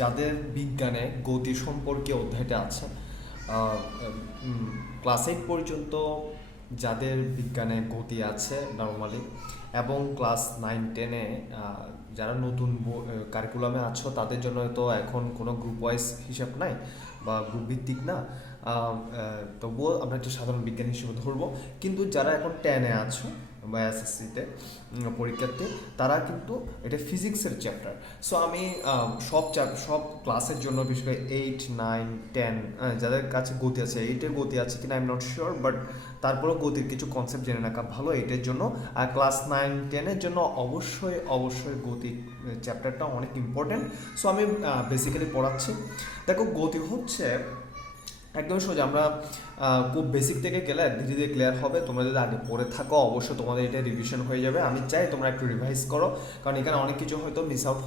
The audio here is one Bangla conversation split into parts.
যাদের বিজ্ঞানে গতি সম্পর্কে অধ্যায়টা আছে, ক্লাস 8 পর্যন্ত যাদের বিজ্ঞানে গতি আছে নর্মালি, এবং ক্লাস 9-10-এ যারা নতুন কারিকুলামে আছো তাদের জন্য তো এখন কোনো গ্রুপ ওয়াইজ হিসাব নাই বা গ্রুপ ভিত্তিক না, তবুও আমরা একটা সাধারণ বিজ্ঞান হিসেবে ধরবো। কিন্তু যারা এখন 10-এ আছো বা এসএসসিতে পরীক্ষার্থী, তারা কিন্তু এটা ফিজিক্সের চ্যাপ্টার। সো আমি সব ক্লাসের জন্য বিশেষ করে 8, 9, 10 যাদের কাছে গতি আছে, 8-এ গতি আছে কিনা I am not sure, but তারপরেও গতির কিছু কনসেপ্ট জেনে রাখা ভালো 8-এর জন্য। আর ক্লাস 9-10-এর জন্য অবশ্যই গতি চ্যাপ্টারটা অনেক ইম্পর্টেন্ট। সো আমি বেসিক্যালি পড়াচ্ছি। দেখো, গতি হচ্ছে একদম সোজা, আমরা খুব বেসিক থেকে গেলে ধীরে ধীরে ক্লিয়ার হবে। তোমরা যদি আগে পড়ে থাকো অবশ্যই তোমাদের এটা রিভিশন হয়ে যাবে। আমি চাই তোমরা একটু রিভাইজ করো, কারণ এখানে অনেক কিছু হয়তো মিস আউট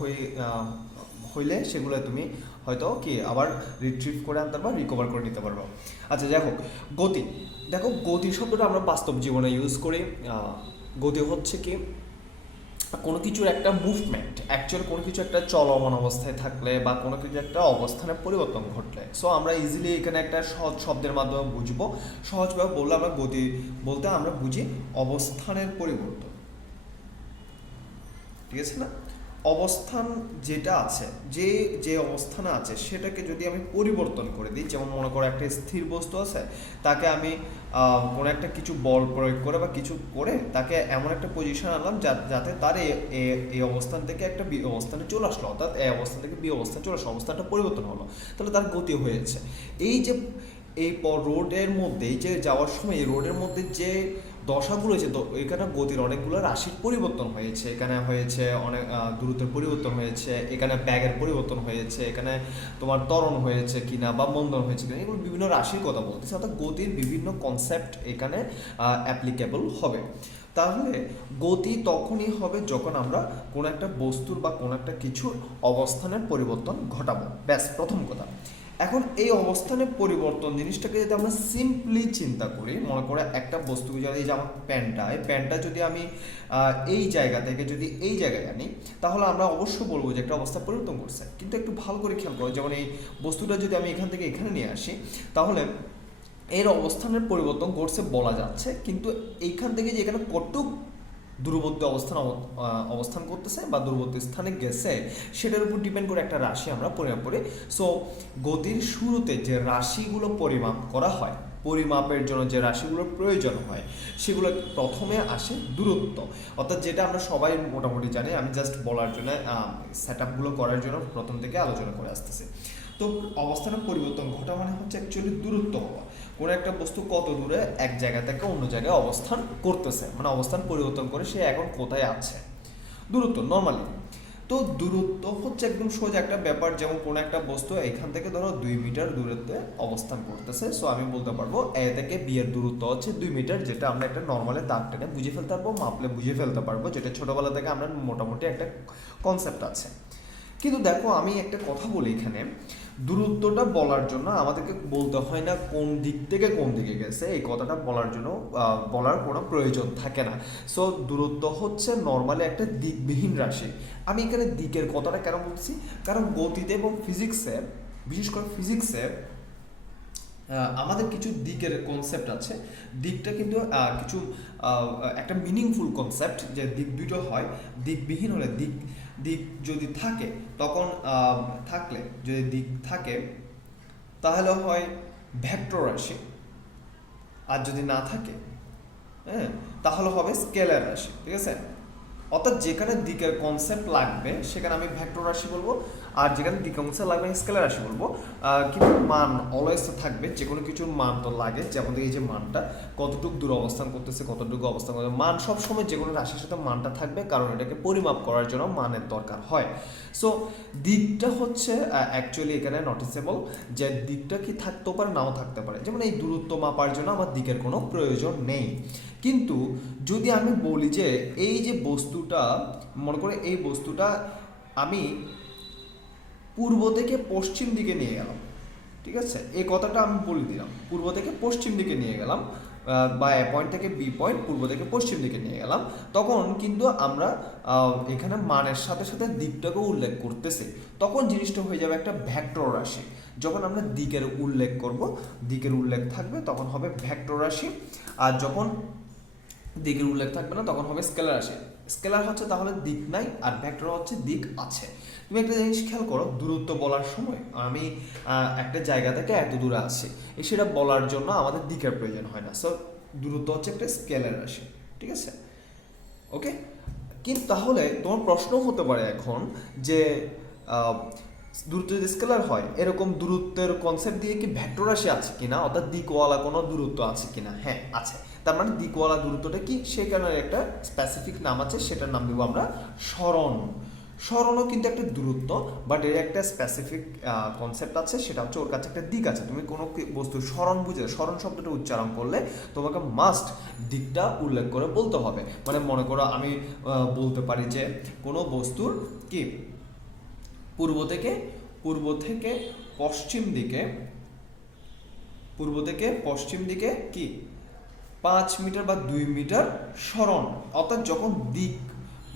হইলে সেগুলো তুমি হয়তো কি আবার রিট্রিভ করে আনতে পারবা, রিকভার করে নিতে পারবো। আচ্ছা, যাই হোক, গতি। দেখো, গতি শব্দটা আমরা বাস্তব জীবনে ইউজ করি। গতি হচ্ছে কি কোনো কিছুর একটা মুভমেন্ট, অ্যাকচুয়ালি কোনো কিছু একটা চলমান অবস্থায় থাকলে বা কোনো কিছু একটা অবস্থানের পরিবর্তন ঘটলে। সো আমরা ইজিলি এখানে একটা সহজ শব্দের মাধ্যমে বুঝবো। সহজভাবে বললে আমরা গতি বলতে আমরা বুঝি অবস্থানের পরিবর্তন, ঠিক আছে না? অবস্থান যেটা আছে, যে অবস্থানে আছে সেটাকে যদি আমি পরিবর্তন করে দিই, যেমন মনে করো একটা স্থির বস্তু আছে, তাকে আমি কোনো একটা কিছু বল প্রয়োগ করে বা কিছু করে তাকে এমন একটা পজিশন আনলাম যাতে তার এই অবস্থান থেকে একটা বি অবস্থানে চলে আসলো, অর্থাৎ এই অবস্থান থেকে বি অবস্থানে চলে আসলো, অবস্থানটা পরিবর্তন হলো, তাহলে তার গতি হয়েছে। এই যে এই রোডের মধ্যে, এই যে যাওয়ার সময় এই রোডের মধ্যে যে দশাগুলো হয়েছে, তো এখানে গতির অনেকগুলো রাশির পরিবর্তন হয়েছে। এখানে হয়েছে অনেক দূরত্বের পরিবর্তন হয়েছে, এখানে ব্যাগের পরিবর্তন হয়েছে, এখানে তোমার ত্বরণ হয়েছে কিনা বা মন্দন হয়েছে কিনা, এগুলো বিভিন্ন রাশির কথা বলতেছে। অর্থাৎ গতির বিভিন্ন কনসেপ্ট এখানে অ্যাপ্লিকেবল হবে। তাহলে গতি তখনই হবে যখন আমরা কোনো একটা বস্তুর বা কোনো একটা কিছুর অবস্থানের পরিবর্তন ঘটাবো। ব্যাস, প্রথম কথা। এখন এই অবস্থানের পরিবর্তন জিনিসটাকে যদি আমরা সিম্পলি চিন্তা করি, মনে করে একটা বস্তুকে যদি, এই যে আমার প্যান্টটা যদি আমি এই জায়গা থেকে যদি এই জায়গায় আনি, তাহলে আমরা অবশ্যই বলবো যে একটা অবস্থা পরিবর্তন করছে। কিন্তু একটু ভালো করে খেয়াল করো, যেমন এই বস্তুটা যদি আমি এখান থেকে এখানে নিয়ে আসি, তাহলে এর অবস্থানের পরিবর্তন করছে বলা যাচ্ছে, কিন্তু এইখান থেকে যে এখানে কতটুক দূরবর্তী অবস্থান করতেছে বা দূরবর্তী স্থানে গেছে, সেটার উপর ডিপেন্ড করে একটা রাশি আমরা পরিমাপ করি। সো গতির শুরুতে যে রাশিগুলো পরিমাপ করা হয়, পরিমাপের জন্য যে রাশিগুলোর প্রয়োজন হয়, সেগুলো প্রথমে আসে দূরত্ব, অর্থাৎ যেটা আমরা সবাই মোটামুটি জানি। আমি জাস্ট বলার জন্য, সেট আপগুলো করার জন্য প্রথম থেকে আলোচনা করে আসতেছি। তো অবস্থানের পরিবর্তন ঘটা মানে হচ্ছে অ্যাকচুয়ালি দূরত্ব হওয়া। কোনো একটা বস্তু কত দূরে এক জায়গা থেকে অন্য জায়গায় অবস্থান করতেছে, মানে অবস্থান পরিবর্তন করে সে এখন কোথায় আছে, দূরত্ব নর্মালি। তো দূরত্ব হচ্ছে একদম সোজা একটা ব্যাপার, যেমন কোনো একটা বস্তু এখান থেকে ধরো 2 মিটার দূরত্বে অবস্থান করতেছে। সো আমি বলতে পারবো এ থেকে বি এর দূরত্ব হচ্ছে 2 মিটার, যেটা আমরা একটা নর্মালি দাগ টেনে বুঝে ফেলতে পারবো, মাপলে বুঝে ফেলতে পারবো, যেটা ছোটোবেলা থেকে আমরা মোটামুটি একটা কনসেপ্ট আছে। কিন্তু দেখো, আমি একটা কথা বলি, এখানে দূরত্বটা বলার জন্য আমাদেরকে বলতে হয় না কোন দিক থেকে কোন দিকে গেছে, এই কথাটা বলার জন্য বলার কোনো প্রয়োজন থাকে না। সো দূরত্ব হচ্ছে নর্মালি একটা দিকবিহীন রাশি। আমি এখানে দিকের কথাটা কেন বলছি, কারণ গতিতে এবং ফিজিক্সে, বিশেষ করে ফিজিক্সে আমাদের কিছু দিকের কনসেপ্ট আছে। দিকটা কিন্তু কিছু একটা মিনিংফুল কনসেপ্ট, যে দিক দুটো হয়। দিকবিহীন হলে, দিক যদি থাকে তখন যদি দিক থাকে তাহলে হয় ভেক্টর রাশি, আর যদি না থাকে, হ্যাঁ, তাহলে হবে স্কেলার রাশি, ঠিক আছে? অর্থাৎ যেখানে দিকের কনসেপ্ট লাগবে সেখানে আমি ভেক্টর রাশি বলবো, আর যেখানে দিক কনসেপ্ট লাগবে স্কেলার রাশি বলবো। কিন্তু মান অলওয়েজ থাকবে, যে কোনো কিছুর মান তো লাগে। যেমন এই যে মানটা কতটুকু দূর অবস্থান করতেছে, কতটুকু অবস্থান করতেছে, মান সবসময় যে কোনো রাশির সাথে মানটা থাকবে, কারণ এটাকে পরিমাপ করার জন্য মানের দরকার হয়। সো দিকটা হচ্ছে অ্যাকচুয়ালি এখানে নোটিসেবল, যে দিকটা কি থাকতেও পারে, নাও থাকতে পারে। যেমন এই দূরত্ব মাপার জন্য আমার দিকের কোনো প্রয়োজন নেই। কিন্তু যদি আমি বলি যে এই যে বস্তুটা, মনে করে এই বস্তুটা আমি পূর্ব থেকে পশ্চিম দিকে নিয়ে গেলাম, ঠিক আছে? এই কথাটা আমি বলে দিলাম, পূর্ব থেকে পশ্চিম দিকে নিয়ে গেলাম, বা এ পয়েন্ট থেকে বি পয়েন্ট পূর্ব থেকে পশ্চিম দিকে নিয়ে গেলাম, তখন কিন্তু আমরা এখানে মানের সাথে সাথে দিকটাকেও উল্লেখ করতেছি, তখন জিনিসটা হয়ে যাবে একটা ভেক্টর রাশি। যখন আমরা দিকের উল্লেখ করব, দিকের উল্লেখ থাকবে তখন হবে ভেক্টর রাশি, আর যখন দিকের উল্লেখ থাকবে না তখন হবে স্কেলার রাশি। স্কেলার হচ্ছে তাহলে দিক নাই, আর ভেক্টর হচ্ছে দিক আছে। তুমি একটা জিনিস খেয়াল করো, দূরত্ব বলার সময় আমি একটা জায়গা থেকে এত দূরে আছি, সেটা বলার জন্য আমাদের দিকের প্রয়োজন হয় না। সো দূরত্ব হচ্ছে একটা স্কেলার রাশি, ঠিক আছে? ওকে, কিন্তু তাহলে তোমার প্রশ্ন হতে পারে এখন যে দূরত্ব যদি স্কেলার হয়, এরকম দূরত্বের কনসেপ্ট দিয়ে কি ভেক্টর রাশি আছে কিনা, অর্থাৎ দিকওয়ালা কোনো দূরত্ব আছে কিনা? হ্যাঁ আছে। তার মানে দিকওয়ালা দূরত্বটা কি, সেখানে একটা স্পেসিফিক নাম আছে, সেটার নাম দেবো আমরা সরণ। সরণও কিন্তু একটা দূরত্ব, বাট এর একটা স্পেসিফিক কনসেপ্ট আছে, সেটা হচ্ছে ওর কাছে একটা দিক আছে। তুমি কোনো বস্তুর সরণ বুঝে সরণ শব্দটা উচ্চারণ করলে তোমাকে মাস্ট দিকটা উল্লেখ করে বলতে হবে। মানে মনে করো আমি বলতে পারি যে কোনো বস্তুর কি পূর্ব থেকে পশ্চিম দিকে, কি 5 মিটার বা 2 মিটার সরণ, অর্থাৎ যখন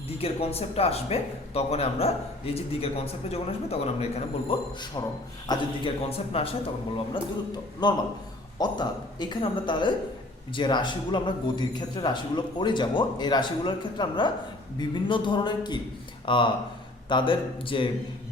দিকের কনসেপ্টটা আসবে তখন আমরা এই যে দিকের কনসেপ্টটা যখন আসবে তখন আমরা এখানে বলবো সরণ, আর যদি দিকের কনসেপ্ট না আসে তখন বলবো আমরা দূরত্ব, নর্মাল। অর্থাৎ এখানে আমরা তাহলে যে রাশিগুলো আমরা গতির ক্ষেত্রে রাশিগুলো পড়ে যাব, এই রাশিগুলোর ক্ষেত্রে আমরা বিভিন্ন ধরনের কি তাদের যে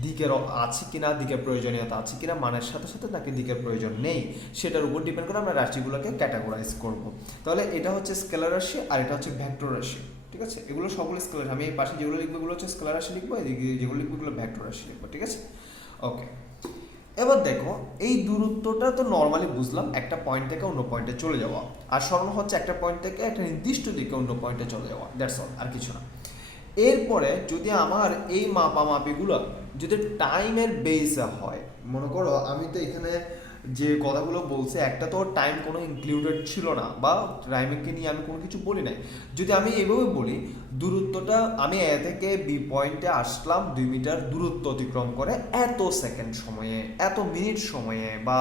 দিকের আছে কিনা, দিকের প্রয়োজনীয়তা আছে কিনা, মানের সাথে সাথে নাকি দিকের প্রয়োজন নেই, সেটার উপর ডিপেন্ড করে আমরা রাশিগুলোকে ক্যাটাগরাইজ করব। তাহলে এটা হচ্ছে স্কেলার রাশি, আর এটা হচ্ছে ভেক্টর রাশি, ঠিক আছে? এগুলো সবগুলো স্কেলার। আমি এই পাশে যেগুলো লিখবো এগুলো হচ্ছে স্কেলার রাশি লিখবো, এদিকে যেগুলো লিখবো এগুলো ভেক্টর রাশি লিখবো, ঠিক আছে? ওকে, এবার দেখো এই দূরত্বটা তো নর্মালি বুঝলাম, একটা পয়েন্ট থেকে অন্য পয়েন্টে চলে যাওয়া, আর সরণ হচ্ছে একটা পয়েন্ট থেকে একটা নির্দিষ্ট দিকে অন্য পয়েন্টে চলে যাওয়া, দ্যাটস অল, আর কিছু না। এরপরে যদি আমার এই মাপামাপিগুলো যদি টাইমের বেসে হয়, মনে করো আমি তো এখানে যে কথাগুলো বলছি একটা তো টাইম কোনো ইনক্লুডেড ছিল না, বা টাইমকে নিয়ে আমি কোনো কিছু বলি নাই। যদি আমি এইভাবে বলি দূরত্বটা, আমি এ থেকে বি পয়েন্টে আসলাম 2 মিটার দূরত্ব অতিক্রম করে এত সেকেন্ড সময়ে, এত মিনিট সময়ে, বা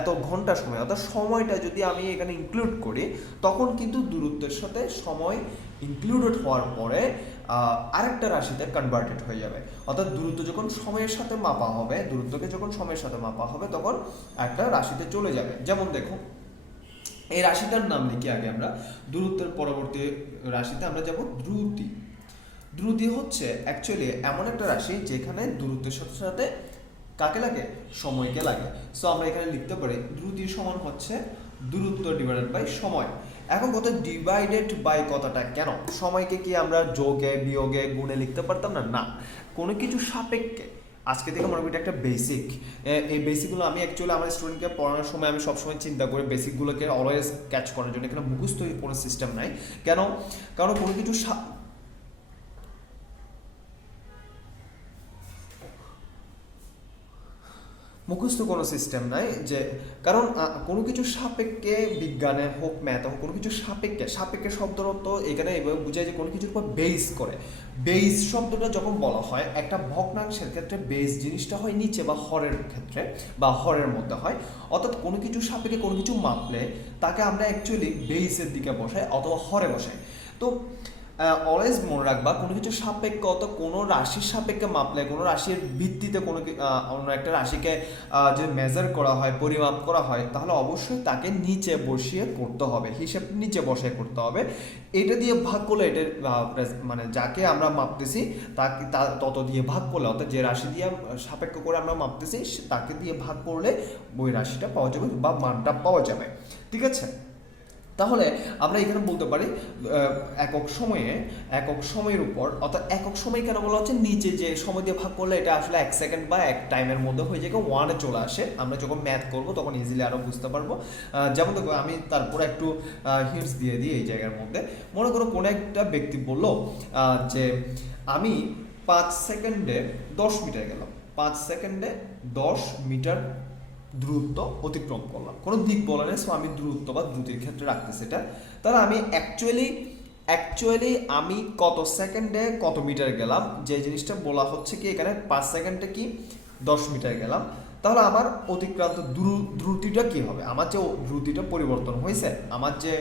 এত ঘন্টা সময়ে, অর্থাৎ সময়টা যদি আমি এখানে ইনক্লুড করি, তখন কিন্তু দূরত্বের সাথে সময় ইনক্লুডেড হওয়ার পরে আরেকটা রাশিতে কনভার্টেড হয়ে যাবে। অর্থাৎ দূরত্ব যখন সময়ের সাথে মাপা হবে, দূরত্বকে যখন সময়ের সাথে মাপা হবে তখন একটা রাশিতে চলে যাবে। যেমন দেখো এই রাশিটার নাম লিখি আগে আমরা, দূরত্বের পরবর্তী রাশিতে আমরা যাব দ্রুতি। দ্রুতি হচ্ছে অ্যাকচুয়ালি এমন একটা রাশি যেখানে দূরত্বের সাথে সাথে কাকে লাগে, সময়কে লাগে। সো আমরা এখানে লিখতে পারি দ্রুতির সমান হচ্ছে দূরত্ব ডিভাইডেড বাই সময়। এখন কত ডিভাইডেড বাই কথাটা কেন, সময়কে কি আমরা যোগে বিয়োগে গুণে লিখতে পারতাম না? না, কোনো কিছু সাপেক্ষে। আজকে থেকে মনে করি একটা বেসিক, এই বেসিকগুলো আমি অ্যাকচুয়ালি আমার স্টুডেন্টকে পড়ানোর সময় আমি সবসময় চিন্তা করি বেসিকগুলোকে অলওয়েজ ক্যাচ করার জন্য। এখানে মুখস্থ কোনো সিস্টেম নাই। কেন? কারণ কোনো কিছু মুখস্থ কোনো সিস্টেম নাই, যে কারণ কোনো কিছু সাপেক্ষে, বিজ্ঞানে হোক ম্যাথ হোক, কোনো কিছু সাপেক্ষে শব্দের অর্থ এখানে এভাবে বোঝায় যে কোনো কিছুর উপর বেস করে। বেস শব্দটা যখন বলা হয় একটা ভগ্নাংশের ক্ষেত্রে, বেস জিনিসটা হয় নিচে বা হরের ক্ষেত্রে বা হরের মধ্যে হয়। অর্থাৎ কোনো কিছু সাপেক্ষে কোনো কিছু মাপলে তাকে আমরা অ্যাকচুয়ালি বেসের দিকে বসাই অথবা হরে বসাই। তো অলওয়েজ মনে রাখবা কোনো কিছু সাপেক্ষে, অত কোনো রাশির সাপেক্ষে মাপলে, কোনো রাশির ভিত্তিতে কোনো অন্য একটা রাশিকে যে মেজার করা হয়, পরিমাপ করা হয়, তাহলে অবশ্যই তাকে নিচে বসিয়ে করতে হবে, হিসেব নিচে বসিয়ে করতে হবে। এটা দিয়ে ভাগ করলে, এটা মানে যাকে আমরা মাপতেছি তাকে তত দিয়ে ভাগ করলে, অর্থাৎ যে রাশি দিয়ে সাপেক্ষ করে আমরা মাপতেছি তাকে দিয়ে ভাগ করলে ওই রাশিটা পাওয়া যাবে বা মানটা পাওয়া যাবে, ঠিক আছে? তাহলে আমরা এখানে বলতে পারি একক সময়ের উপর, অর্থাৎ একক সময় কেন বলা হচ্ছে, নিচে যে সময় দিয়ে ভাগ করলে এটা আসলে 1 সেকেন্ড বা 1 টাইমের মধ্যে হয়ে যায়, 1-এ চলে আসে। আমরা যখন ম্যাথ করব তখন ইজিলি আরও বুঝতে পারবো। যেমন দেখো আমি তারপরে একটু হিন্টস দিয়ে দিই এই জায়গার মধ্যে। মনে করো কোনো একটা ব্যক্তি বললো যে আমি 5 সেকেন্ডে 10 মিটার গেলাম, 5 সেকেন্ডে 10 মিটার দূরত্ব অতিক্রম করলাম, কোনো দিক বলা নেই। সো আমি দূরত্ব বা দ্রুতির ক্ষেত্রে রাখতেছি এটা। তাহলে আমি অ্যাকচুয়ালি আমি কত সেকেন্ডে কত মিটার গেলাম, যে জিনিসটা বলা হচ্ছে কি এখানে 5 সেকেন্ডে কি 10 মিটার গেলাম। তাহলে আমার অতিক্রান্ত দ্রুতিটা কি হবে, আমার যে দ্রুতিটা পরিবর্তন হয়েছে, আমার যে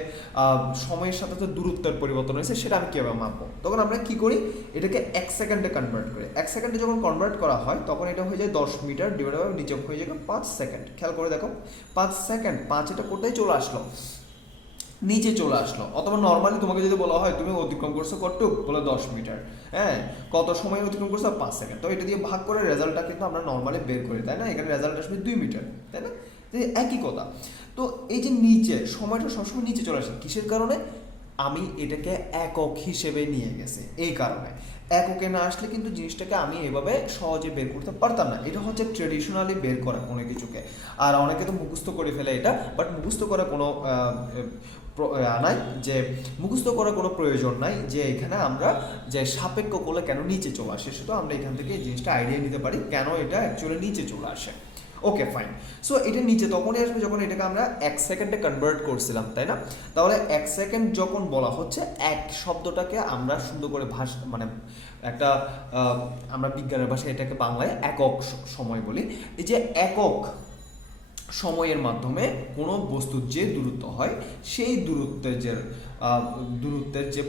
সময়ের সাথে যে দূরত্বের পরিবর্তন হয়েছে সেটা আমি কীভাবে মাপবো। তখন আমরা কি করি, এটাকে 1 সেকেন্ডে কনভার্ট করি। 1 সেকেন্ডে যখন কনভার্ট করা হয় তখন এটা হয়ে যায় 10 মিটার ডিভাইড বাই নিচে হয়ে যাবে 5 সেকেন্ড। খেয়াল করে দেখো 5 সেকেন্ড, 5 এটা কোথায় চলে আসলো, নিচে চলে আসলো। অথবা নর্মালি তোমাকে যদি বলা হয় তুমি অতিক্রম করছো কতটুক, বলে 10 মিটার, হ্যাঁ কত সময় অতিক্রম করছো, 5 সেকেন্ড। তো এটা দিয়ে ভাগ করে রেজাল্টটা কিন্তু আমরা নর্মালি বের করি, তাই না? এখানে রেজাল্ট আসবে 2 মিটার, তাই না? একই কথা। তো এই যে নিচে সময়টা সবসময় নিচে চলে আসে কিসের কারণে, আমি এটাকে একক হিসেবে নিয়ে গেছি এই কারণে। এককে না আসলে কিন্তু জিনিসটাকে আমি এভাবে সহজে বের করতে পারতাম না। এটা হচ্ছে ট্রেডিশনালি বের করা কোনো কিছুকে। আর অনেকে তো মুখস্থ করে ফেলে এটা, বাট মুখস্থ করা কোনো নাই, যে মুখস্থ করার কোনো প্রয়োজন নাই যে এখানে আমরা যে সাপেক্ষ করলে কেন নিচে চলে আসে, শুধু আমরা এখান থেকে এই জিনিসটা আইডিয়া নিতে পারি কেন এটা অ্যাকচুয়ালি নিচে চলে আসে। Okay fine. সো এটা নিচে তখনই আসবে যখন এটাকে আমরা 1 সেকেন্ডে কনভার্ট করছিলাম, তাই না? তাহলে 1 সেকেন্ড যখন বলা হচ্ছে, এক শব্দটাকে আমরা সুন্দর করে মানে একটা আমরা বিজ্ঞানের ভাষায় এটাকে বাংলায় একক সময় বলি। এই যে একক সময়ের মাধ্যমে কোনো বস্তুর যে দূরত্ব হয় সেই দূরত্বের যে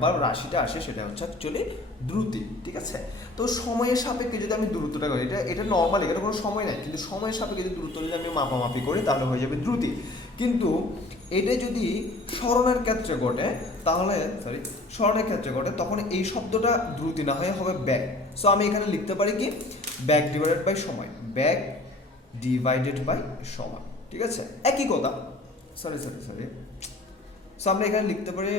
বা রাশিটা আসে সেটা হচ্ছে অ্যাকচুয়ালি দ্রুতি, ঠিক আছে? তো সময়ের সাপেক্ষে যদি আমি দূরত্বটা করি, এটা নর্মালি, এটা কোনো সময় নাই, কিন্তু সময়ের সাপেক্ষে যদি দূরত্ব যদি আমি মাপামাপি করি তাহলে হয়ে যাবে দ্রুতি। কিন্তু এটা যদি স্মরণের ক্ষেত্রে ঘটে তাহলে স্মরণের ক্ষেত্রে ঘটে তখন এই শব্দটা দ্রুতি না হয়ে হবে ব্যাগ। সো আমি এখানে লিখতে পারি কি, ব্যাগ ডিভাইডেড বাই সময়, ব্যাগ ডিভাইডেড বাই সময়, ঠিক আছে? একই কথা। সরি সো আমরা এখানে লিখতে পারি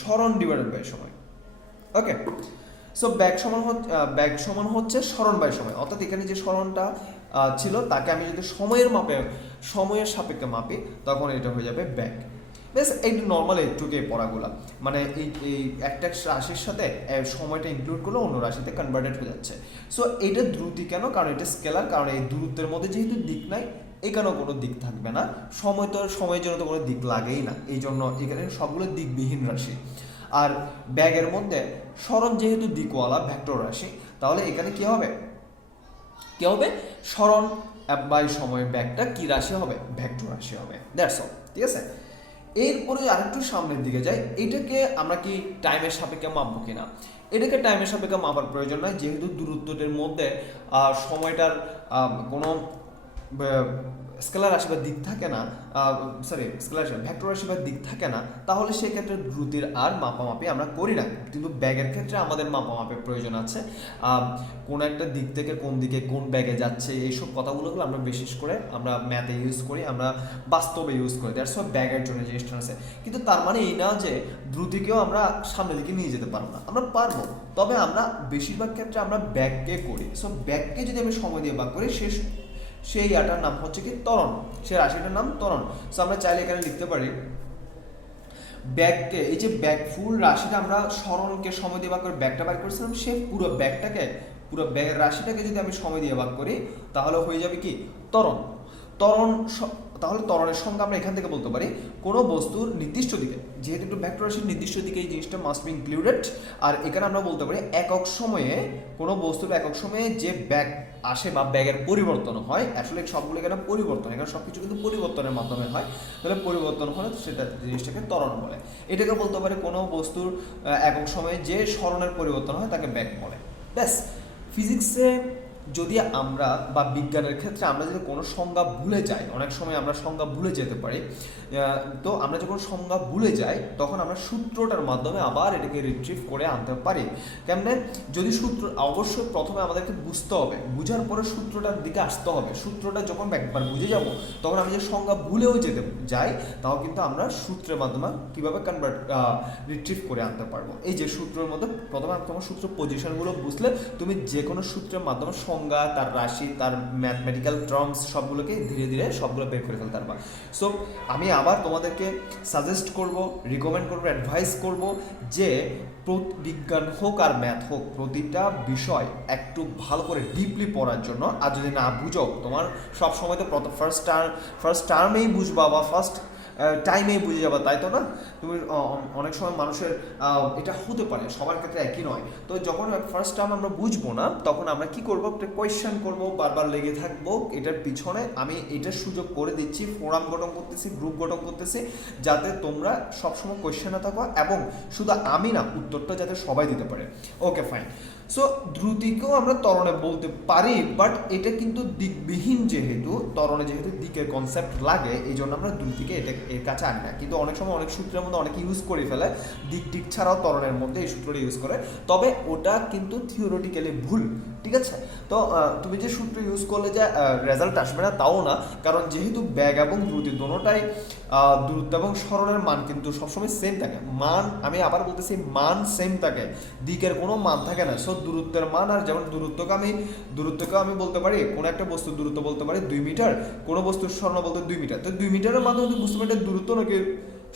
স্মরণ ডিভাইডেড বাই সময়। ওকে, সো ব্যাগ সমান হচ্ছে স্মরণ বাই সময়, অর্থাৎ এখানে যে স্মরণটা ছিল তাকে আমি যদি সময়ের সাপেক্ষে মাপি তখন এটা হয়ে যাবে ব্যাগ। বেশ, এই নর্মাল একটুকে পড়াগুলা, মানে এই একটা রাশির সাথে সময়টা ইনক্লুড করলে অন্য রাশিতে কনভার্টেড হয়ে যাচ্ছে। সো এটা দ্রুতি কেন, কারণ এটা স্কেলার, কারণ এই দূরত্বের মধ্যে যেহেতু দিক নাই এখানেও কোনো দিক থাকবে না, সময়ের জন্য তো কোনো দিক লাগেই না, এই জন্য এখানে সবগুলো দিকবিহীন রাশি। আর ব্যাগের মধ্যে স্মরণ যেহেতু দিকওয়ালা ভেক্টর রাশি, তাহলে এখানে কি হবে স্মরণ বাই সময় ব্যাগটা কি রাশি হবে, ভেক্টর রাশি হবে। দ্যাটস অল, ঠিক আছে? এরপরে আরেকটু সামনের দিকে যাই, এটাকে আমরা কি টাইমের সাপেক্ষে মাপবো কিনা? এটাকে টাইমের সাপেক্ষে মাপার প্রয়োজন নয়, যেহেতু দূরত্বটির মধ্যে সময়টার কোনো স্কেলার রাশি বা দিক থাকে না, স্কেলার রাশি ভেক্টর রাশি বা দিক থাকে না, তাহলে সেক্ষেত্রে দ্রুতির আর মাপামাপি আমরা করি না। কিন্তু ব্যাগের ক্ষেত্রে আমাদের মাপামাপির প্রয়োজন আছে, কোন একটা দিক থেকে কোন দিকে কোন ব্যাগে যাচ্ছে এইসব কথাগুলো আমরা বিশেষ করে আমরা ম্যাথে ইউজ করি, আমরা বাস্তবে ইউজ করি। দ্যাটস ওয়াই ব্যাগের জন্য জিনিসটা আছে। কিন্তু তার মানে এই না যে দ্রুতিকেও আমরা সামনের দিকে নিয়ে যেতে পারবো না, আমরা পারবো, তবে আমরা বেশিরভাগ ক্ষেত্রে আমরা ব্যাগকে করি। সো ব্যাগকে যদি আমি সময় দিয়ে ভাগ করি সেই আটার নাম হচ্ছে কি ত্বরণ, সেই রাশিটার নাম ত্বরণ। সো আমরা চাইলে এখানে লিখতে পারি ব্যাগকে, এই যে ব্যাগ ফুল রাশিটা আমরা স্মরণকে সময় দিয়ে ভাগ করে ব্যাগটা বার করেছিলাম, সে পুরো ব্যাগের রাশিটাকে যদি আমি সময় দিয়ে ভাগ করি তাহলে হয়ে যাবে কি ত্বরণ। তাহলে ত্বরণের সংজ্ঞা আমরা এখান থেকে বলতে পারি কোনো বস্তুর নির্দিষ্ট দিকে, যেহেতু একটু ভেক্টর রাশির নির্দিষ্ট দিকে এই জিনিসটা মাস্ট বি ইনক্লুডেড। আর এখানে আমরা বলতে পারি একক সময়ে কোনো বস্তুর একক সময়ে যে ব্যাগ আসে বা ব্যাগের পরিবর্তন হয়, আসলে সবগুলো এখানে পরিবর্তন, এখানে সব কিছু কিন্তু পরিবর্তনের মাধ্যমে হয়, তাহলে পরিবর্তন হলে সেটা জিনিসটাকে ত্বরণ বলে। এটাকে বলতে পারে কোনো বস্তুর একক সময়ে যে স্মরণের পরিবর্তন হয় তাকে ব্যাগ বলে। ব্যাস, ফিজিক্সে যদি আমরা বা বিজ্ঞানের ক্ষেত্রে আমরা যদি কোনো সংজ্ঞা ভুলে যাই, অনেক সময় আমরা সংজ্ঞা ভুলে যেতে পারি, তো আমরা যখন সংজ্ঞা ভুলে যাই তখন আমরা সূত্রটার মাধ্যমে আবার এটাকে রিট্রিভ করে আনতে পারি। কেমনে? যদি অবশ্যই প্রথমে আমাদেরকে বুঝতে হবে, বুঝার পরে সূত্রটার দিকে আসতে হবে। সূত্রটা যখন একবার বুঝে যাব তখন আমি যে সংজ্ঞা ভুলেও যেতে যাই তাও কিন্তু আমরা সূত্রের মাধ্যমে কীভাবে রিট্রিভ করে আনতে পারবো। এই যে সূত্রের মধ্যে প্রথমে তোমার সূত্র পজিশনগুলো বুঝলে তুমি যে কোনো সূত্রের মাধ্যমে সংজ্ঞা, তার রাশি, তার ম্যাথমেটিক্যাল টার্মস সবগুলোকে ধীরে ধীরে সবগুলো বের করে ফেলতে পারবা। সো আমি আবার তোমাদেরকে সাজেস্ট করব, রিকমেন্ড করব, অ্যাডভাইস করব যে বিজ্ঞান হোক আর ম্যাথ হোক প্রতিটা বিষয় একটু ভালো করে ডিপলি পড়ার জন্য। আর যদি না বুঝো, তোমার সব সময় তো ফার্স্ট টার্মেই বুঝবা বা ফার্স্ট টাইমেই বুঝে যাবে, তাই তো না? তুমি অনেক সময় মানুষের এটা হতে পারে, সবার ক্ষেত্রে একই নয়। তো যখন ফার্স্ট টাইম আমরা বুঝবো না, তখন আমরা কি করবো, একটা কোয়েশ্চেন করবো, বারবার লেগে থাকবো এটার পিছনে। আমি এটার সুযোগ করে দিচ্ছি, ফোরাম গঠন করতেছি, গ্রুপ গঠন করতেছি, যাতে তোমরা সবসময় কোয়েশ্চেনে থাকো, এবং শুধু আমি না, উত্তরটা যাতে সবাই দিতে পারে। Okay fine. সো দ্রুতিকেও আমরা ত্বরণে বলতে পারি, বাট এটা কিন্তু দিকবিহীন, যেহেতু ত্বরণে যেহেতু দিকের কনসেপ্ট লাগে, এই জন্য আমরা দ্রুতিকে এটা এর কাছে আনি না। কিন্তু অনেক সময় অনেক সূত্রের মধ্যে অনেকে ইউজ করে ফেলে, দিক ছাড়াও ত্বরণের মধ্যে এই সূত্রটা ইউজ করে, তবে ওটা কিন্তু থিওরিটিক্যালি ভুল। ঠিক আছে? তো তুমি যে সূত্র ইউজ করলে যে রেজাল্ট আসবে না তাও না, কারণ যেহেতু ব্যাগ এবং দ্রুতি দোনোটাই দূরত্ব এবং সরণের মান কিন্তু সবসময় সেম থাকে। মান, আমি আবার বলতেছি, মান সেম থাকে, দিকের কোনো মান থাকে না। সো দূরত্বের মান, আর যেমন দূরত্বকে আমি বলতে পারি, কোনো একটা বস্তুর দূরত্ব বলতে পারি 2 মিটার, কোনো বস্তুর সরণ বলতে 2 মিটার। তো 2 মিটারের মাধ্যমে তুমি বুঝতে পারি দূরত্ব নাকি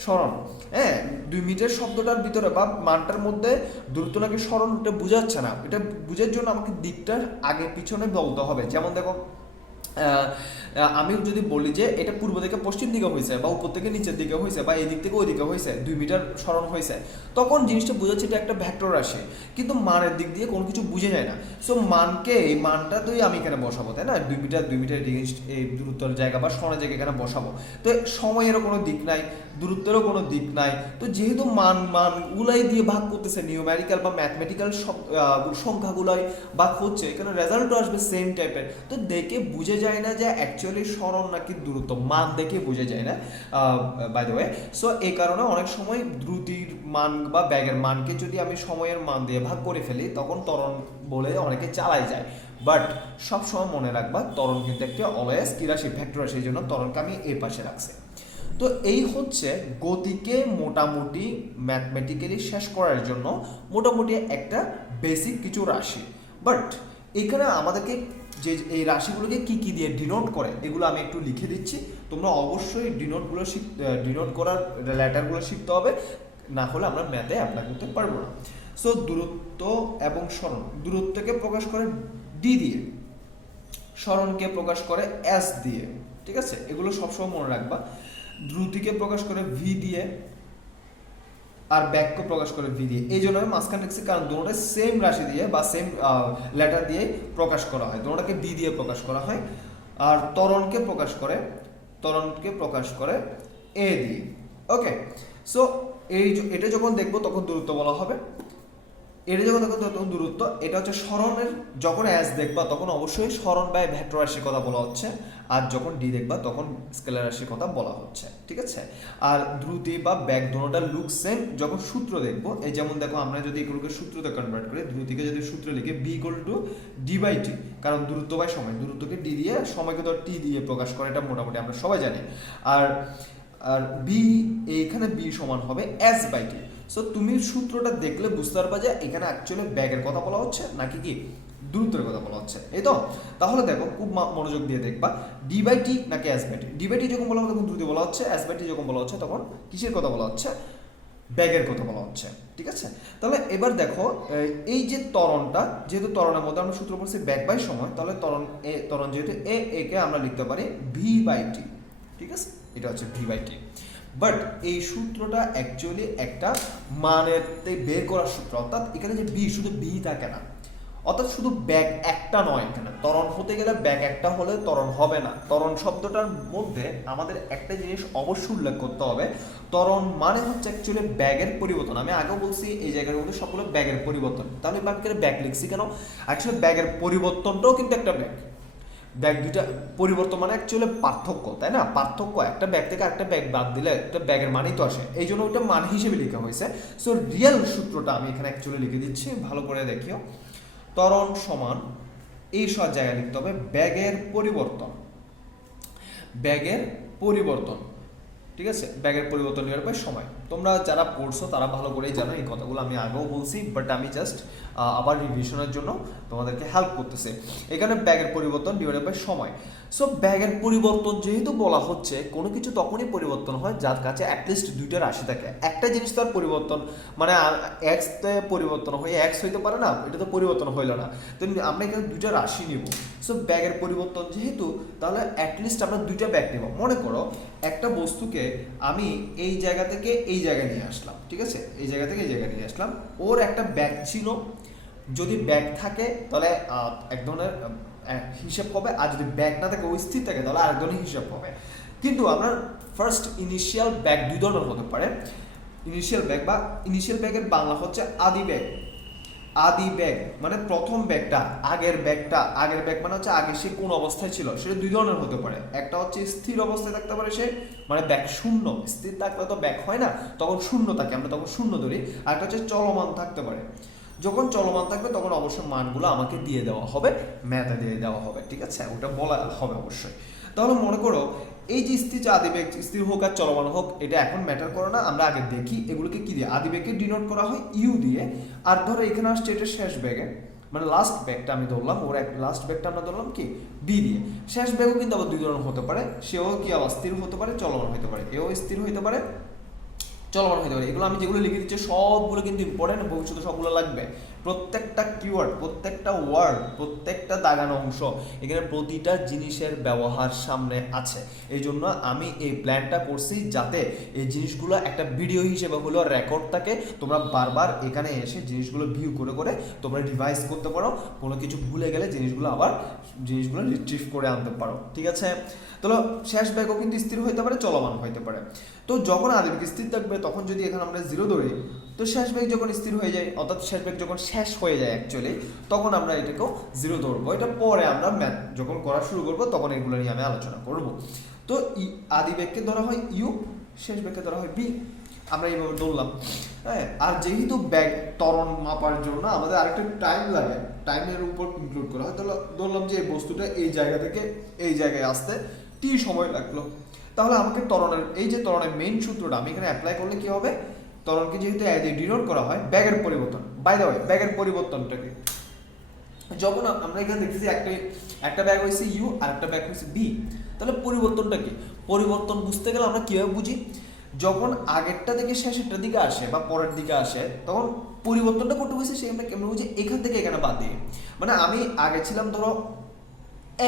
সরণ। হ্যাঁ, 2 মিটার শব্দটার ভিতরে বা মানটার মধ্যে দূরত্ব নাকি সরণ, এটা বোঝাচ্ছে না। এটা বোঝার জন্য আমাকে দিকটা আগে পিছনে বলতে হবে। যেমন দেখো, আমি যদি বলি যে এটা পূর্ব থেকে পশ্চিম দিকে হয়েছে, বা উপর থেকে নিচের দিকে হয়েছে, বা এই দিক থেকে ওই দিকে হয়েছে, 2 মিটার সরণ হয়েছে, তখন জিনিসটা বোঝাচ্ছে এটা একটা ভেক্টর রাশি, কিন্তু মানের দিক দিয়ে কোনো কিছু বুঝে যায় না। সো মানকে, এই মানটা তো আমি এখানে বসাবো, তাই না? 2 মিটার এই দূরত্বের জায়গা বা সরণের জায়গা এখানে বসাবো। তো সময়েরও কোনো দিক নাই, দূরত্বেরও কোনো দিক নাই। তো যেহেতু মানগুলাই দিয়ে ভাগ করতেছে, নিউমেরিক্যাল বা ম্যাথমেটিক্যাল সংখ্যাগুলাই ভাগ হচ্ছে, এখানে রেজাল্টও আসবে সেম টাইপের। তো দেখে বুঝে যায় না যে অ্যাকচুয়ালি সরণ নাকি দূরত্ব, মান দেখে বুঝে যায় না, বাই দ্য ওয়ে। সো এই কারণে অনেক সময় দ্রুতির মান বা ব্যাগের মানকে যদি আমি সময়ের মান দিয়ে ভাগ করে ফেলি, তখন ত্বরণ বলে অনেকে চালাই যায়। বাট সবসময় মনে রাখবা, ত্বরণ কিন্তু একটা অলওয়েজ কি রাশি, ভেক্টর রাশি, এই জন্য ত্বরণকে আমি এই পাশে রাখছি। তো এই হচ্ছে গতিকে মোটামুটি ম্যাথমেটিক্যালি শেষ করার জন্য মোটামুটি একটা বেসিক কিছু রাশি। বাট এখানে আমাদেরকে যে এই রাশিগুলোকে কি কি দিয়ে ডিনোট করে, এগুলো আমি একটু লিখে দিচ্ছি। তোমরা অবশ্যই ডিনোট করার লেটারগুলো শিখতে হবে, না হলে আমরা ম্যাথে অ্যাপ্লাই করতে পারবো না। সো দূরত্ব এবং সরণ, দূরত্বকে প্রকাশ করে ডি দিয়ে, সরণকে প্রকাশ করে এস দিয়ে। ঠিক আছে? এগুলো সবসময় মনে রাখবা। দ্রুতিকে প্রকাশ করে ভি দিয়ে, আর ব্যাগকে প্রকাশ করে ভি দিয়ে। এই জন্য আমি মাঝখানে লিখছি, কারণ দুটোটা সেম রাশি দিয়ে বা সেম লেটার দিয়ে প্রকাশ করা হয়, দুটোটাকে ডি দিয়ে প্রকাশ করা হয়। আর ত্বরণকে প্রকাশ করে এ দিয়ে। ওকে, সো এটা যখন দেখবো তখন দূরত্ব বলা হবে, এটা যখন দেখো তখন দূরত্ব। এটা হচ্ছে সরণের, যখন এস দেখবা তখন অবশ্যই সরণ বা ভেক্টর রাশির কথা বলা হচ্ছে, আর যখন ডি দেখবা তখন স্কেলার রাশির কথা বলা হচ্ছে। ঠিক আছে? আর দ্রুতি বা ব্যাগ দুটোটা লুক সেম যখন সূত্র দেখবো। এই যেমন দেখো, আমরা যদি এগুলোকে সূত্রতে কনভার্ট করি, দ্রুতিকে যদি সূত্র লিখে V equal to D by T, কারণ দূরত্ব বাই সময়, দূরত্বকে ডি দিয়ে, সময়কে তো টি দিয়ে প্রকাশ করে, এটা মোটামুটি আমরা সবাই জানি। আর বি, এইখানে বি সমান হবে এস বাই টি। সো তুমি সূত্রটা দেখলে বুঝতে পারবা যে এখানে অ্যাকচুয়ালি ব্যাগের কথা বলা হচ্ছে নাকি কি দূরত্বের কথা বলা হচ্ছে, এই তো? তাহলে দেখো, খুব মনোযোগ দিয়ে দেখবা, ডি বাই টি নাকি S by T. D by T যখন বলা হবে তখন দ্রুতি বলা হচ্ছে, এস বাই টি যখন বলা হচ্ছে তখন কিসের কথা বলা হচ্ছে, ব্যাগের কথা বলা হচ্ছে। ঠিক আছে? তাহলে এবার দেখো, এই যে ত্বরণটা, যেহেতু ত্বরণের মধ্যে আমরা সূত্র পড়ছি ব্যাগ বাই সময়, তাহলে ত্বরণ যেহেতু একে আমরা লিখতে পারি ভি বাই টি। ঠিক আছে? এটা হচ্ছে ভি বাই টি। বাট এই সূত্রটা অ্যাকচুয়ালি একটা মানের বের করার সূত্র, অর্থাৎ এখানে যে বি, শুধু বি থাকে না, অর্থাৎ শুধু ব্যাগ একটা নয়। এখানে ত্বরণ হতে গেলে ব্যাগ একটা হলে ত্বরণ হবে না। ত্বরণ শব্দটার মধ্যে আমাদের একটা জিনিস অবশ্যই উল্লেখ করতে হবে, ত্বরণ মানে হচ্ছে অ্যাকচুয়ালি ব্যাগের পরিবর্তন। আমি আগেও বলছি এই জায়গার মধ্যে সবগুলো ব্যাগের পরিবর্তন। তাহলে বাক্যের ব্যাগ লিখছি কেন? অ্যাকচুয়ালি ব্যাগের পরিবর্তনটাও কিন্তু একটা ব্যাগ দুইটা পরিবর্তন মানে অ্যাকচুয়ালি পার্থক্য, তাই না? পার্থক্য, একটা ব্যাগ থেকে একটা ব্যাগ বাদ দিলে একটা ব্যাগের মানই তো আসে, এই জন্য ওইটা মান হিসেবে লেখা হয়েছে। সো রিয়েল সূত্রটা আমি এখানে অ্যাকচুয়ালি লিখে দিচ্ছি, ভালো করে দেখিও। ত্বরণ সমান, এই সব জায়গায় লিখতে হবে ব্যাগের পরিবর্তন। ঠিক আছে? ব্যাগের পরিবর্তন নেওয়ার পর সময়। তোমরা যারা পড়ছো তারা ভালো করেই জানো, এই কথাগুলো আমি আগেও বলছি, বাট আমি জাস্ট আবার রিভিশনের জন্য তোমাদেরকে হেল্প করতেছে। এখানে ব্যাগের পরিবর্তন ডিভাইডেড বাই সময়। সো ব্যাগের পরিবর্তন যেহেতু বলা হচ্ছে, কোনো কিছু তখনই পরিবর্তন হয় যার কাছে অ্যাটলিস্ট দুইটা রাশি থাকে। একটা জিনিস তো আর পরিবর্তন মানে এক্সতে পরিবর্তন হয়ে এক্স হইতে পারে না, এটা তো পরিবর্তন হইল না। তো আমরা এখানে দুইটা রাশি নিব। সো ব্যাগের পরিবর্তন যেহেতু, তাহলে অ্যাটলিস্ট আমরা দুইটা ব্যাগ নেব। মনে করো একটা বস্তুকে আমি এই জায়গা থেকে এই জায়গায় নিয়ে আসলাম, ঠিক আছে, এই জায়গা থেকে এই জায়গায় নিয়ে আসলাম, ওর একটা ব্যাগ ছিল। যদি ব্যাগ থাকে তাহলে এক ধরনের হিসাব হবে, আর যদি ব্যাগ না থাকে, ওই স্থির থাকে, তাহলে আরেক ধরনের হিসাব হবে। কিন্তু আমরা ফার্স্ট ইনিশিয়াল ব্যাগ দুই ধরনের হতে পারে। ইনিশিয়াল ব্যাগ বা ইনিশিয়াল ব্যাগের বাংলা হচ্ছে আদি ব্যাগ। আদি ব্যাগ মানে প্রথম ব্যাগটা, আগের ব্যাগ মানে হচ্ছে আগে সে কোন অবস্থায় ছিল, সেটা দুই ধরনের হতে পারে। একটা হচ্ছে স্থির অবস্থায় থাকতে পারে সে, মানে ব্যাগ শূন্য, স্থির থাকলে তো ব্যাগ হয় না, তখন শূন্য থাকে, আমরা তখন শূন্য ধরি। আর একটা হচ্ছে চলমান থাকতে পারে। যখন চলমান থাকবে তখন অবশ্যই মানগুলো আমাকে দিয়ে দেওয়া হবে, ম্যাথে দিয়ে দেওয়া হবে, ঠিক আছে, ওটা বলা হবে অবশ্যই। তাহলে মনে করো এই যে স্থির, যে আদিবেগ স্থির হোক আর চলমান হোক, এটা এখন ম্যাটার করে না, আমরা আগে দেখি এগুলোকে কি দিয়ে। আদিবেগকে ডিনোট করা হয় ইউ দিয়ে। আর ধরো এখানে আসছে এটা শেষ ব্যাগে, মানে লাস্ট ব্যাগটা আমি ধরলাম, ওর এক লাস্ট ব্যাগটা আমরা ধরলাম কি বি দিয়ে। শেষ ব্যাগও কিন্তু আবার দুই ধরনের হতে পারে, সেও কি আবার স্থির হতে পারে, চলমান হতে পারে, এও স্থির হতে পারে, চলমান হতে পারে। এগুলো আমি যেগুলো লিখে দিচ্ছি সবগুলো কিন্তু ইম্পর্টেন্ট, ভবিষ্যতে সবগুলো লাগবে। প্রত্যেকটা কিওয়ার্ড, প্রত্যেকটা ওয়ার্ড, প্রত্যেকটা দাগানো অংশ, এখানে প্রতিটা জিনিসের ব্যবহার সামনে আছে। এই জন্য আমি এই প্ল্যানটা করছি, যাতে এই জিনিসগুলো একটা ভিডিও হিসেবে হলেও রেকর্ড থাকে, তোমরা বারবার এখানে এসে জিনিসগুলো ভিউ করে করে তোমরা রিভাইজ করতে পারো, কোনো কিছু ভুলে গেলে জিনিসগুলো রিট্রিভ করে আনতে পারো, ঠিক আছে। তাহলে শেষ ব্যাগও কিন্তু স্থির হইতে পারে, চলমান হইতে পারে। তো যখন আদিবেগ স্থির থাকবে, তখন যদি এখানে আমরা জিরো ধরি, তো শেষ ব্যাগ যখন স্থির হয়ে যায়, অর্থাৎ শেষ ব্যাগ যখন শেষ হয়ে যায় অ্যাকচুয়ালি, তখন আমরা এটাকেও জিরো ধরবো। এটা পরে আমরা ম্যাথ যখন করা শুরু করবো তখন এগুলো নিয়ে আমি আলোচনা করব। তো আদিবেগকে ধরা হয় ইউ, শেষ ব্যাগকে ধরা হয় বি। আমরা এইভাবে ধরলাম, হ্যাঁ। আর যেহেতু ব্যাগ ত্বরণ মাপার জন্য আমাদের আরেকটা টাইম লাগে, টাইমের উপর ইনক্লুড করা হয়। তাহলে ধরলাম যে এই বস্তুটা এই জায়গা থেকে এই জায়গায় আসতে টি সময় লাগলো, তাহলে আমাকে ত্বরণের এই যে ত্বরণের মেইন সূত্রটা আমি এখানে অ্যাপ্লাই করলে কি হবে, ত্বরণকে যেহেতু ডিনোট করা হয় ব্যাগের পরিবর্তন। বাই দ্য ওয়ে, ব্যাগের পরিবর্তনটাকে যখন আমরা এখানে দেখতেছি একটা ব্যাগ হয়েছে ইউ আর একটা ব্যাগ হয়েছে বি, তাহলে পরিবর্তনটা কি? পরিবর্তন বুঝতে গেলে আমরা কিভাবে বুঝি, যখন আগেরটা থেকে শেষেরটার দিকে আসে বা পরের দিকে আসে, তখন পরিবর্তনটা করতে হয়েছে সেখানে কেমন বুঝি, এখান থেকে এখানে বাদ দিয়ে। মানে আমি আগে ছিলাম ধরো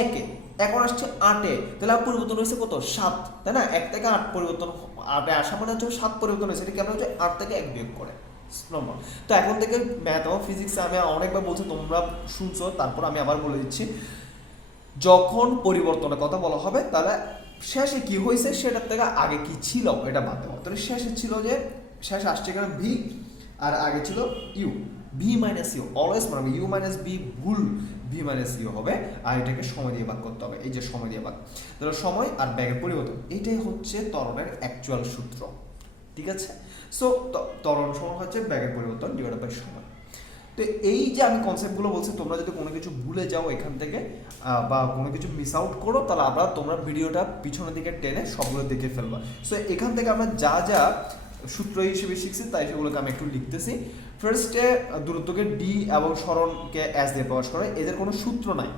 একে, এখন আসছে আটে, তাহলে আর পরিবর্তন হয়েছে কত, 7, তাই না? 1 থেকে 8 পরিবর্তন, 8-এ আসা মানে হচ্ছে 7 পরিবর্তন হয়েছে, এটা কেমন হচ্ছে 8 থেকে 1 বিয়োগ করে নম্বর। তো এখন থেকে ম্যাথ এবং ফিজিক্সে আমি অনেকবার বলছি, তোমরা শুনছো, তারপর আমি আবার বলে দিচ্ছি, যখন পরিবর্তনের কথা বলা হবে তাহলে শেষে কি হয়েছে সেটার থেকে আগে কি ছিল এটা বাদ দেবো। তাহলে শেষে ছিল যে শেষে আসছে এখানে ভি, আর আগে ছিল U, V minus U, always মানে ইউ মাইনাস বি ভুল, ভি মাইনাস ইউ হবে। আর এটাকে সময় দিয়ে ভাগ করতে হবে, এই যে সময় দিয়ে ভাগ, তাহলে সময় আর ব্যাগের পরিবর্তন, এটাই হচ্ছে ত্বরণের অ্যাকচুয়াল সূত্র, ঠিক আছে। সো ত্বরণ সমান হচ্ছে ব্যাগের পরিবর্তন ডিভাইডেড বাই সময়। তো এই যে আমি কনসেপ্টগুলো বলছি, তোমরা যদি কোনো কিছু ভুলে যাও এখান থেকে বা কোনো কিছু মিস আউট করো, তাহলে আবার তোমরা ভিডিওটা পিছনের দিকে টেনে সবগুলো দেখে ফেলবা। সো এখান থেকে আমরা যা যা সূত্র হিসেবে শিখছি তাই সেগুলোকে আমি একটু লিখতেছি। ফার্স্টে দূরত্বকে ডি এবং সরণকে এস দিয়ে প্রকাশ করে, এদের কোনো সূত্র নাই,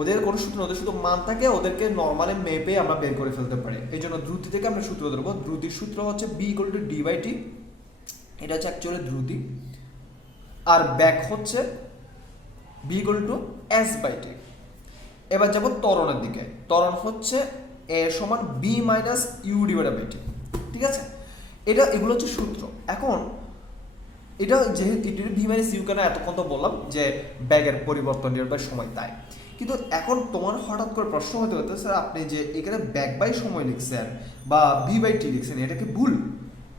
ওদের কোনো সূত্র, ওদের শুধু মান থাকে, ওদেরকে নর্মালি মেপে আমরা বের করে ফেলতে পারি। এই জন্য দ্রুতি থেকে আমরা সূত্র ধরবো। দ্রুতির সূত্র হচ্ছে V equal to D by T, এটা হচ্ছে অ্যাকচুয়ালি দ্রুতি। আর ব্যাক হচ্ছে V equal to S by T. এবার যাবো ত্বরণের দিকে, ত্বরণ হচ্ছে এ সমান V minus U divided by T, ঠিক আছে। এগুলো হচ্ছে সূত্র। এখন এটা যেহেতু ভি মাইনাস ইউ কেন এতক্ষণ তো বললাম যে ব্যাগের পরিবর্তন নির্ভর সময়, তাই। কিন্তু এখন তোমার হঠাৎ করে প্রশ্ন হতে হতে, স্যার আপনি যে এখানে ব্যাগ বাই সময় লিখছেন বা ভি বাই টি লিখছেন, এটা কি ভুল?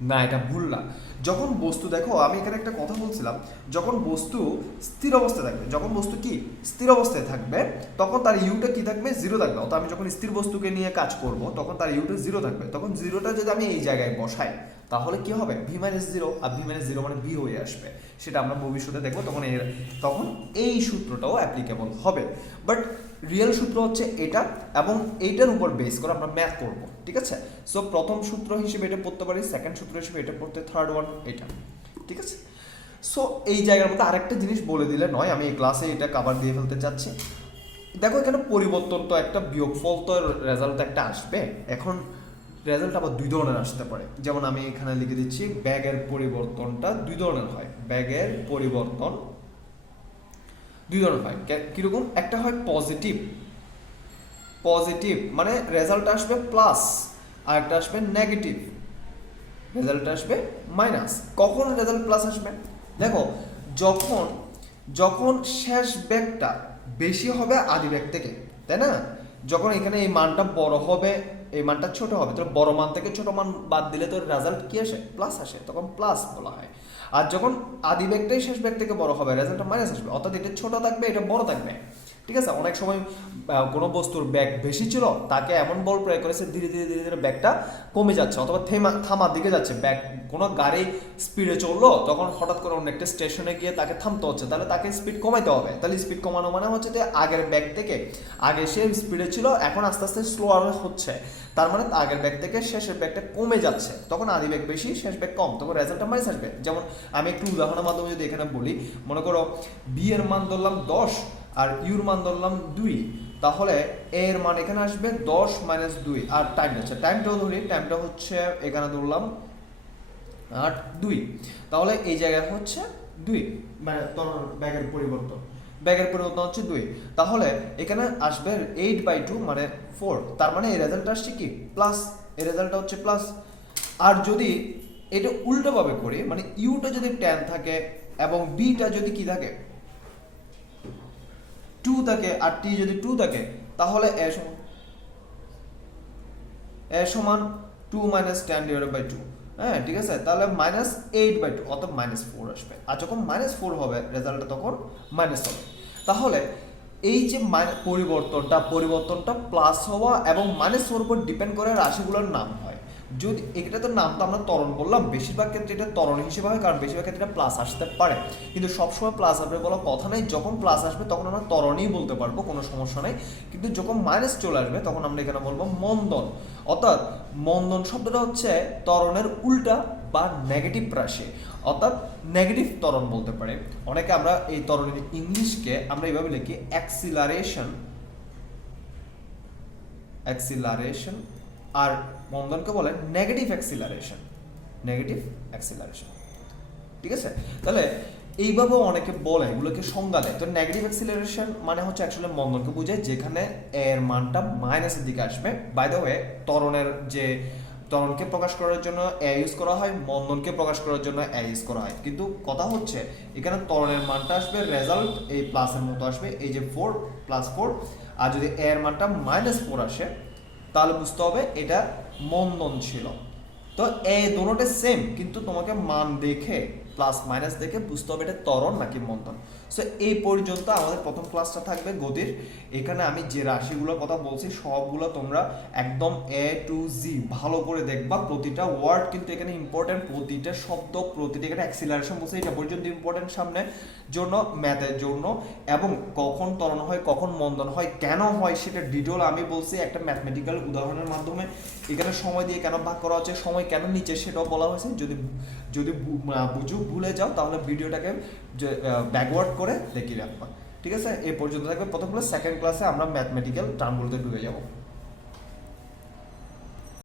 না, এটা ভুল না। যখন বস্তু, দেখো আমি এখানে একটা কথা বলছিলাম, যখন বস্তু স্থির অবস্থায় থাকবে, যখন বস্তু কি স্থির অবস্থায় থাকবে, তখন তার ইউটা কি থাকবে, জিরো থাকবে। অর্থাৎ আমি যখন স্থির বস্তুকে নিয়ে কাজ করব তখন তার ইউটা জিরো থাকবে। তখন জিরোটা যদি আমি এই জায়গায় বসাই তাহলে কি হবে, ভি মাইনাস জিরো, আর ভি মাইনাস জিরো মানে ভি হয়ে আসবে। সেটা আমরা ভবিষ্যতে দেখবো, তখন এই সূত্রটাও অ্যাপ্লিকেবল হবে। বাট রিয়েল সূত্র হচ্ছে এটা, এবং এইটার উপর বেস করে আমরা ম্যাথ করব, ঠিক আছে। সো প্রথম সূত্র হিসেবে এটা পড়তে পারি, সেকেন্ড সূত্র হিসেবে এটা পড়তে, থার্ড ওয়ান এটা, ঠিক আছে। সো এই জায়গার মধ্যে আরেকটা জিনিস বলে দিলে নয়, আমি এই ক্লাসে এটা কভার দিয়ে ফেলতে চাচ্ছি। দেখো এখানে পরিবর্তন তো একটা, বিয়োগফল তো রেজাল্ট একটা আসবে। এখন রেজাল্ট আবার দুই ধরনের আসতে পারে, যেমন আমি এখানে লিখে দিচ্ছি ব্যাগের পরিবর্তনটা দুই ধরনের হয়। ব্যাগের পরিবর্তন দুই ধরনের হয়, কিরকম? একটা হয় পজিটিভ, পজিটিভ মানে রেজাল্ট আসবে প্লাস, আর একটা আসবে নেগেটিভ, রেজাল্ট আসবে মাইনাস। কখন রেজাল্ট প্লাস আসবে? দেখো যখন যখন শেষ ব্যাগটা বেশি হবে আদি ব্যাগ থেকে, তাই না? যখন এখানে এই মানটা বড় হবে, এই মানটা ছোট হবে, তো বড় মান থেকে ছোট মান বাদ দিলে তো রেজাল্ট কি আসে? প্লাস আসে, তখন প্লাস বলা হয়। আর যখন আদি ব্যাগটাই শেষ ব্যাগ থেকে বড় হবে, রেজাল্টটা মাইনাস আসবে, অর্থাৎ এটা ছোট থাকবে, এটা বড় থাকবে, ঠিক আছে। অনেক সময় কোনো বস্তুর ব্যাগ বেশি ছিল, তাকে এমন বল প্রয়োগ করেছে ধীরে ধীরে ধীরে ধীরে ব্যাগটা কমে যাচ্ছে, অথবা থামার দিকে যাচ্ছে। ব্যাগ কোনো গাড়ি স্পিডে চললো, তখন হঠাৎ করে অন্য একটা স্টেশনে গিয়ে তাকে থামতে হচ্ছে, তাহলে তাকে স্পিড কমাইতে হবে। তাহলে স্পিড কমানো মানে হচ্ছে যে আগের ব্যাগ থেকে, আগে সে স্পিডে ছিল, এখন আস্তে আস্তে স্লোয়ার হচ্ছে, তার মানে আগের ব্যাগ থেকে শেষের ব্যাগটা কমে যাচ্ছে, তখন আদি ব্যাগ বেশি শেষ ব্যাগ কম, তখন রেজাল্টটা মাইনাস আসবে। যেমন আমি একটু উদাহরণের মাধ্যমে যদি এখানে বলি, মনে করো বি এর মান ধরলাম 10 আর ইউর মান ধরলাম 2, তাহলে এ এর মান এখানে আসবে 10 - 2, আর টাইম হচ্ছে, টাইমটাও ধরি, টাইমটা হচ্ছে এখানে ধরলাম 2, তাহলে এই জায়গায় হচ্ছে 2, মানে তোমার ব্যাগের পরিবর্তন, ব্যাগের পরিবর্তন হচ্ছে 2, তাহলে এখানে আসবে 8/2 মানে 4, তার মানে এই রেজাল্টটা আসছে কি? প্লাস, এই রেজাল্টটা হচ্ছে প্লাস। আর যদি এটা উল্টোভাবে করি, মানে ইউটা যদি 10 থাকে এবং বিটা যদি কি থাকে 2 থাকে, আর টি যদি 2 থাকে, তাহলে এ সমান 2 - 10/2, হ্যাঁ ঠিক আছে। তাহলে -8/2 অর্থাৎ -4 আসবে, আর যখন -4 হবে রেজাল্টটা তখন মাইনাস হবে। তাহলে এই যে পরিবর্তনটা প্লাস হওয়া এবং -4 উপর ডিপেন্ড করে রাশিগুলোর নাম হয়। যদি এটা তো নাম তো আমরা ত্বরণ বললাম, বেশিরভাগ ক্ষেত্রে এটা ত্বরণ হিসেবে হয়, কারণ বেশিরভাগ ক্ষেত্রে প্লাস আসতে পারে, কিন্তু সবসময় প্লাস আসবে বলা কথা নেই। যখন প্লাস আসবে তখন আমরা ত্বরণই বলতে পারবো, কোনো সমস্যা নেই, কিন্তু যখন মাইনাস চলে আসবে তখন আমরা এখানে বলবো মন্দন। অর্থাৎ মন্দন শব্দটা হচ্ছে ত্বরণের উল্টা বা নেগেটিভ রাশি, অর্থাৎ নেগেটিভ ত্বরণ বলতে পারে। অনেকে আমরা এই ত্বরণের ইংলিশকে আমরা এইভাবে লিখি অ্যাক্সিলারেশন, আর মন্দনকে বলে নেগেটিভ অ্যাক্সিলারেশন, ঠিক আছে। তাহলে এইভাবেও অনেকে বলে, এগুলোকে সংজ্ঞা দেয়। তো নেগেটিভ অ্যাক্সিলারেশন মানে হচ্ছে অ্যাকচুয়ালি মন্দনকে বোঝায়, যেখানে এর মানটা মাইনাসের দিকে আসবে। বাই দ্য ওয়ে, ত্বরণকে প্রকাশ করার জন্য এ ইউজ করা হয়, মন্দনকে প্রকাশ করার জন্য এ ইউজ করা হয়, কিন্তু কথা হচ্ছে এখানে ত্বরণের মানটা আসবে রেজাল্ট এই প্লাসের মতো আসবে, এই যে 4 + 4, আর যদি এর মানটা -4 আসে তাহলে বুঝতে হবে এটা মন্দন ছিল। তো এ দুটোটা সেম, কিন্তু তোমাকে মান দেখে প্লাস মাইনাস দেখে বুঝতে হবে এটা ত্বরণ নাকি মন্দন। সো এই পর্যন্ত আমাদের প্রথম ক্লাসটা থাকবে গতির। এখানে আমি যে রাশিগুলোর কথা বলছি সবগুলো তোমরা একদম A to Z ভালো করে দেখবা, প্রতিটা ওয়ার্ড কিন্তু এখানে ইম্পর্টেন্ট, প্রতিটা শব্দ, প্রতিটা এখানে অ্যাক্সিলারেশন বলছে এটা পর্যন্ত ইম্পর্টেন্ট সামনে জন্য, ম্যাথের জন্য, এবং কখন ত্বরণ হয় কখন মন্দন হয় কেন হয় সেটা ডিটেল আমি বলছি একটা ম্যাথমেটিক্যাল উদাহরণের মাধ্যমে। এখানে সময় দিয়ে কেন ভাগ করা হচ্ছে, সময় কেন নিচে সেটাও বলা হয়েছে। যদি ভুলে যাও তাহলে ভিডিওটাকে ব্যাকওয়ার্ড করে দেখিয়ে রাখবা, ঠিক আছে। এই পর্যন্ত থাকবে প্রথম ক্লাস। সেকেন্ড ক্লাসে আমরা ম্যাথমেটিক্যাল টার্মগুলোতে ঢুকে যাবো।